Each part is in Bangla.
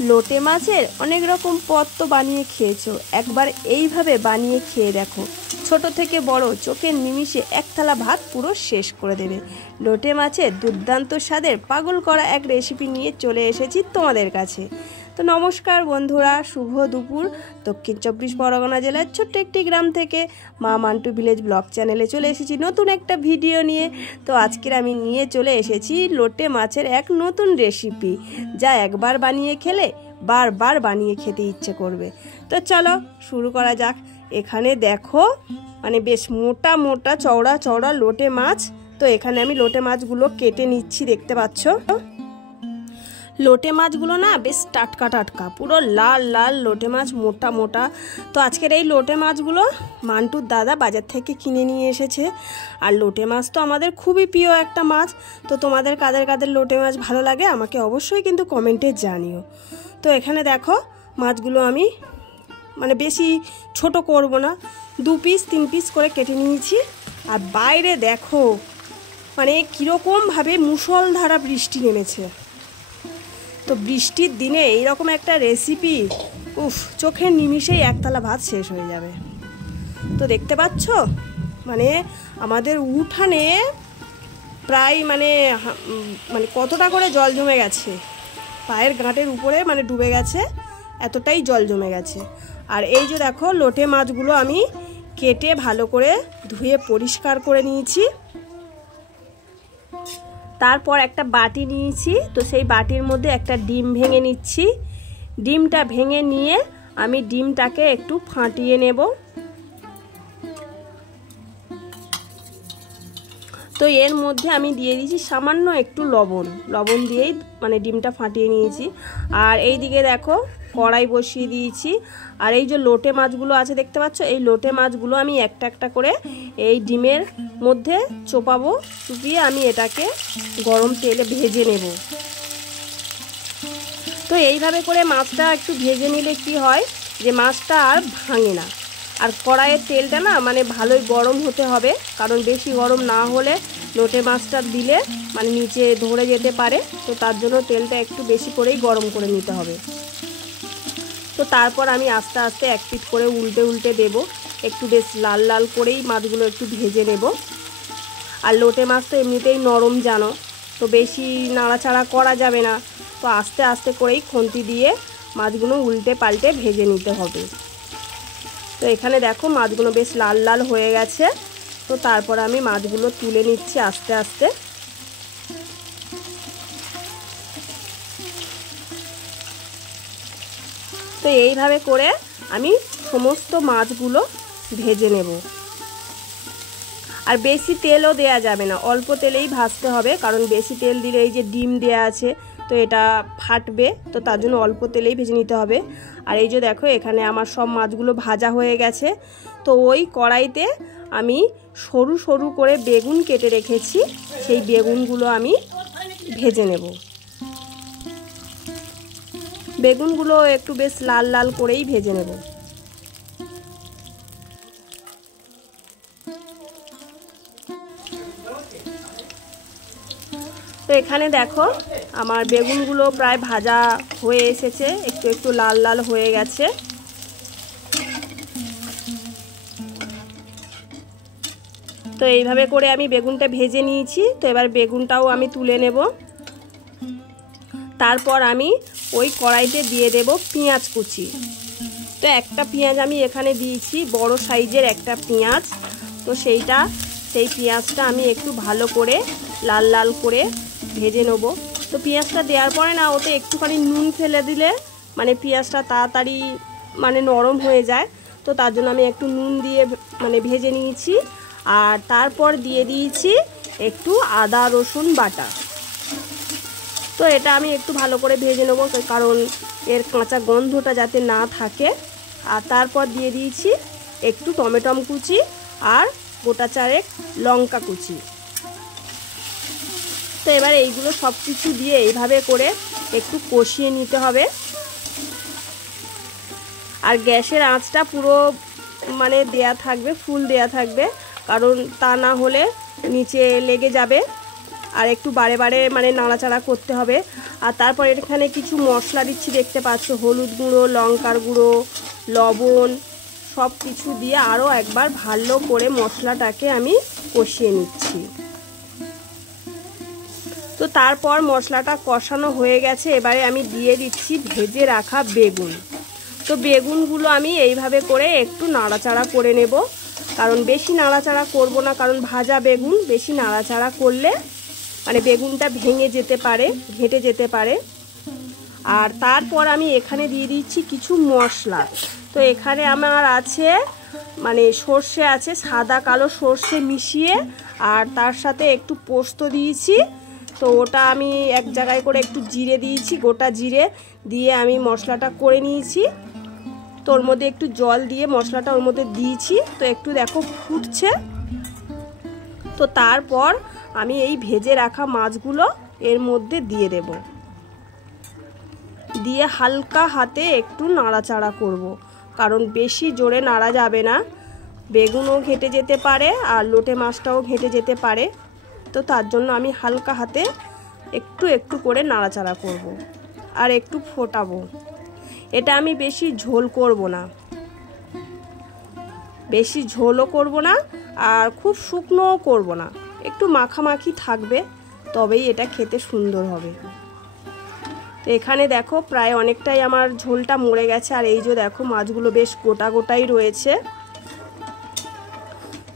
লোটে মাছের অনেক রকম পদ তো বানিয়ে খেয়েছো, একবার এইভাবে বানিয়ে খেয়ে দেখো। ছোট থেকে বড় চোখের নিমিষে এক থালা ভাত পুরো শেষ করে দেবে। লোটে মাছের দুর্দান্ত স্বাদের পাগল করা এক রেসিপি নিয়ে চলে এসেছি তোমাদের কাছে। তো নমস্কার বন্ধুরা, শুভ দুপুর। দক্ষিণ 24 পরগনা জেলার ছোট্ট একটি গ্রাম থেকে মা মান্টু ভিলেজ ব্লগ চ্যানেলে চলে এসেছি নতুন একটা ভিডিও নিয়ে। তো আজকের আমি নিয়ে চলে এসেছি লোটে মাছের এক নতুন রেসিপি, যা একবার বানিয়ে খেলে বারবার বানিয়ে খেতে ইচ্ছে করবে। তো চলো শুরু করা যাক। এখানে দেখো মানে বেশ মোটা মোটা চওড়া চওড়া লোটে মাছ। তো এখানে আমি লোটে মাছগুলো কেটে নিচ্ছি, দেখতে পাচ্ছ। লোটে মাছগুলো না বেশ টাটকা টাটকা, পুরো লাল লাল লোটে মাছ, মোটা মোটা। তো আজকের এই লোটে মাছগুলো মান্টুর দাদা বাজার থেকে কিনে নিয়ে এসেছে। আর লোটে মাছ তো আমাদের খুবই প্রিয় একটা মাছ। তো তোমাদের কাদের কাদের লোটে মাছ ভালো লাগে আমাকে অবশ্যই কিন্তু কমেন্টে জানিও। তো এখানে দেখো মাছগুলো আমি মানে বেশি ছোট করব না, 2 পিস 3 পিস করে কেটে নিয়েছি। আর বাইরে দেখো মানে কীরকমভাবে মুষলধারা বৃষ্টি নেমেছে। তো বৃষ্টির দিনে এইরকম একটা রেসিপি, চোখের নিমিষেই একতলা ভাত শেষ হয়ে যাবে। তো দেখতে পাচ্ছ মানে আমাদের উঠানে প্রায় মানে কতটা করে জল জমে গেছে, পায়ের গাঁটের উপরে মানে ডুবে গেছে, এতটাই জল জমে গেছে। আর এই যে দেখো লোটে মাছগুলো আমি কেটে ভালো করে ধুয়ে পরিষ্কার করে নিয়েছি। তারপর একটা বাটি নিয়েছি, তো সেই বাটির মধ্যে একটা ডিম ভেঙে নিচ্ছি। ডিমটা ভেঙে নিয়ে আমি ডিমটাকে একটু ফাটিয়ে নেব। তো এর মধ্যে আমি দিয়ে দিয়েছি সামান্য একটু লবণ দিয়েই মানে ডিমটা ফাটিয়ে নিয়েছি। আর এই দিকে দেখো কড়াই বসিয়ে দিয়েছি। আর এই যে লোটে মাছগুলো আছে দেখতে পাচ্ছ, এই লোটে মাছগুলো আমি একটা একটা করে এই ডিমের মধ্যে চুপিয়ে আমি এটাকে গরম তেলে ভেজে নেব। তো এইভাবে করে মাছটা একটু ভেজে নিলে কি হয় যে মাছটা আর ভাঙে না। আর কড়াইয়ের তেলটা না মানে ভালোই গরম হতে হবে, কারণ বেশি গরম না হলে লোটে মাছটা দিলে মানে নিচে ধরে যেতে পারে। তো তার জন্য তেলটা একটু বেশি করেই গরম করে নিতে হবে। তো তারপর আমি আস্তে আস্তে এক পিঠ করে উল্টে উল্টে দেব, একটু বেশ লাল লাল করেই মাছগুলো একটু ভেজে নেব। আর লোটে মাছ তো এমনিতেই নরম জানো, তো বেশি নাড়াচাড়া করা যাবে না। তো আস্তে আস্তে করেই খুন্তি দিয়ে মাছগুলো উল্টে পাল্টে ভেজে নিতে হবে। তো এখানে দেখো মাছগুলো বেশ লাল লাল হয়ে গেছে। তো তারপর আমি মাছগুলো তুলে নিচ্ছি আস্তে আস্তে। তো এইভাবে করে আমি সমস্ত মাছগুলো ভেজে নেব। আর বেশি তেলও দেয়া যাবে না, অল্প তেলেই ভাজতে হবে, কারণ বেশি তেল দিলে এই যে ডিম দেয়া আছে তো এটা ফাটবে। তো তার জন্য অল্প তেলেই ভেজে নিতে হবে। আর এই যে দেখো এখানে আমার সব মাছগুলো ভাজা হয়ে গেছে। তো ওই কড়াইতে আমি সরু সরু করে বেগুন কেটে রেখেছি, সেই বেগুনগুলো আমি ভেজে নেব। বেগুনগুলো একটু বেশ লাল লাল করেই ভেজে নেব। তো এখানে দেখো আমার বেগুনগুলো প্রায় ভাজা হয়ে এসেছে, একটু একটু লাল লাল হয়ে গেছে। তো এইভাবে করে আমি বেগুনটা ভেজে নিয়েছি। তো এবার বেগুনটাও আমি তুলে নেব। তারপর আমি ওই কড়াইতে দিয়ে দেব পেঁয়াজ কুচি। তো একটা পেঁয়াজ আমি এখানে দিয়েছি, বড় সাইজের একটা পেঁয়াজ। তো সেই পেঁয়াজটা আমি একটু ভালো করে লাল লাল করে ভেজে নেব। তো পেঁয়াজটা দেওয়ার পরে না ওতে একটুখানি নুন ফেলে দিলে মানে পেঁয়াজটা তাড়াতাড়ি মানে নরম হয়ে যায়। তো তার জন্য আমি একটু নুন দিয়ে মানে ভেজে নিয়েছি। আর তারপর দিয়ে দিয়েছি একটু আদা রসুন বাটা। তো এটা আমি একটু ভালো করে ভেজে নেব, কারণ এর কাঁচা গন্ধটা যাতে না থাকে। আর তারপর দিয়ে দিয়েছি একটু টমেটো কুচি আর গোটা 4 লঙ্কা কুচি। তো এবার এইগুলো সব কিছু দিয়ে এইভাবে করে একটু কষিয়ে নিতে হবে। আর গ্যাসের আঁচটা পুরো মানে দেয়া থাকবে, ফুল দেয়া থাকবে, কারণ তা না হলে নিচে লেগে যাবে। আর একটু বারে বারে মানে নাড়াচাড়া করতে হবে। আর তারপর এখানে কিছু মশলা দিচ্ছি, দেখতে পাচ্ছ, হলুদ গুঁড়ো, লঙ্কার গুঁড়ো, লবণ, সব কিছু দিয়ে আরও একবার ভালো করে মশলাটাকে আমি কষিয়ে নিচ্ছি। তো তারপর মশলাটা কষানো হয়ে গেছে, এবারে আমি দিয়ে দিচ্ছি ভেজে রাখা বেগুন। তো বেগুনগুলো আমি এইভাবে করে একটু নাড়াচাড়া করে নেব, কারণ বেশি নাড়াচাড়া করব না, কারণ ভাজা বেগুন বেশি নাড়াচাড়া করলে মানে বেগুনটা ভেঙে যেতে পারে, ঘেঁটে যেতে পারে। আর তারপর আমি এখানে দিয়ে দিচ্ছি কিছু মশলা। তো এখানে আমার আছে মানে সর্ষে আছে, সাদা কালো সর্ষে মিশিয়ে, আর তার সাথে একটু পোস্ত দিয়েছি। তো ওটা আমি এক জায়গায় করে একটু জিরে দিয়েছি, গোটা জিরে দিয়ে আমি মশলাটা করে নিয়েছি। তো ওর মধ্যে একটু জল দিয়ে মশলাটা ওর মধ্যে দিয়েছি। তো একটু দেখো ফুটছে। তো তারপর আমি এই ভেজে রাখা মাছগুলো এর মধ্যে দিয়ে দেব, দিয়ে হালকা হাতে একটু নাড়াচাড়া করব, কারণ বেশি জোরে নাড়া যাবে না, বেগুনও ঘেঁটে যেতে পারে আর লোটে মাছটাও ঘেঁটে যেতে পারে। তো তার জন্য আমি হালকা হাতে একটু একটু করে নাড়াচাড়া করব আর একটু ফোটাবো। এটা আমি বেশি ঝোল করব না, বেশি ঝোলও করব না আর খুব শুকনোও করব না, একটু মাখামাখি থাকবে, তবেই এটা খেতে সুন্দর হবে। তো এখানে দেখো প্রায় অনেকটাই আমার ঝোলটা মরে গেছে, আর এই যে দেখো মাছগুলো বেশ গোটা গোটাই রয়েছে।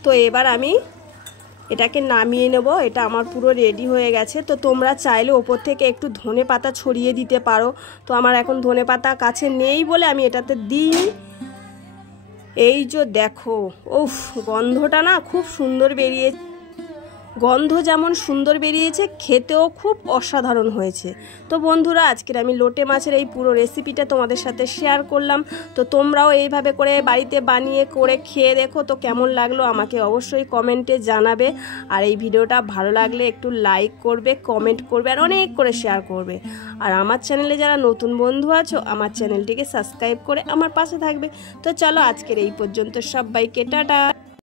তো এবার আমি এটাকে নামিয়ে নেব, এটা আমার পুরো রেডি হয়ে গেছে। তো তোমরা চাইলে ওপর থেকে একটু ধনে পাতা ছড়িয়ে দিতে পারো, তো আমার এখন ধনে পাতা কাছে নেই বলে আমি এটাতে দিইনি। এই যে দেখো, উফ, গন্ধটা না খুব সুন্দর বেরিয়েছে, গন্ধ যেমন সুন্দর বেরিয়েছে, খেতেও খুব অসাধারণ হয়েছে। তো বন্ধুরা, আজকের আমি লোটে মাছের এই পুরো রেসিপিটা তোমাদের সাথে শেয়ার করলাম। তো তোমরাও এইভাবে করে বাড়িতে বানিয়ে করে খেয়ে দেখো, তো কেমন লাগলো আমাকে অবশ্যই কমেন্টে জানাবে। আর এই ভিডিওটা ভালো লাগলে একটু লাইক করবে, কমেন্ট করবে আর অনেক করে শেয়ার করবে। আর আমার চ্যানেলে যারা নতুন বন্ধু আছো, আমার চ্যানেলটিকে সাবস্ক্রাইব করে আমার পাশে থাকবে। তো চলো আজকের এই পর্যন্ত, সবাইকে টাটা।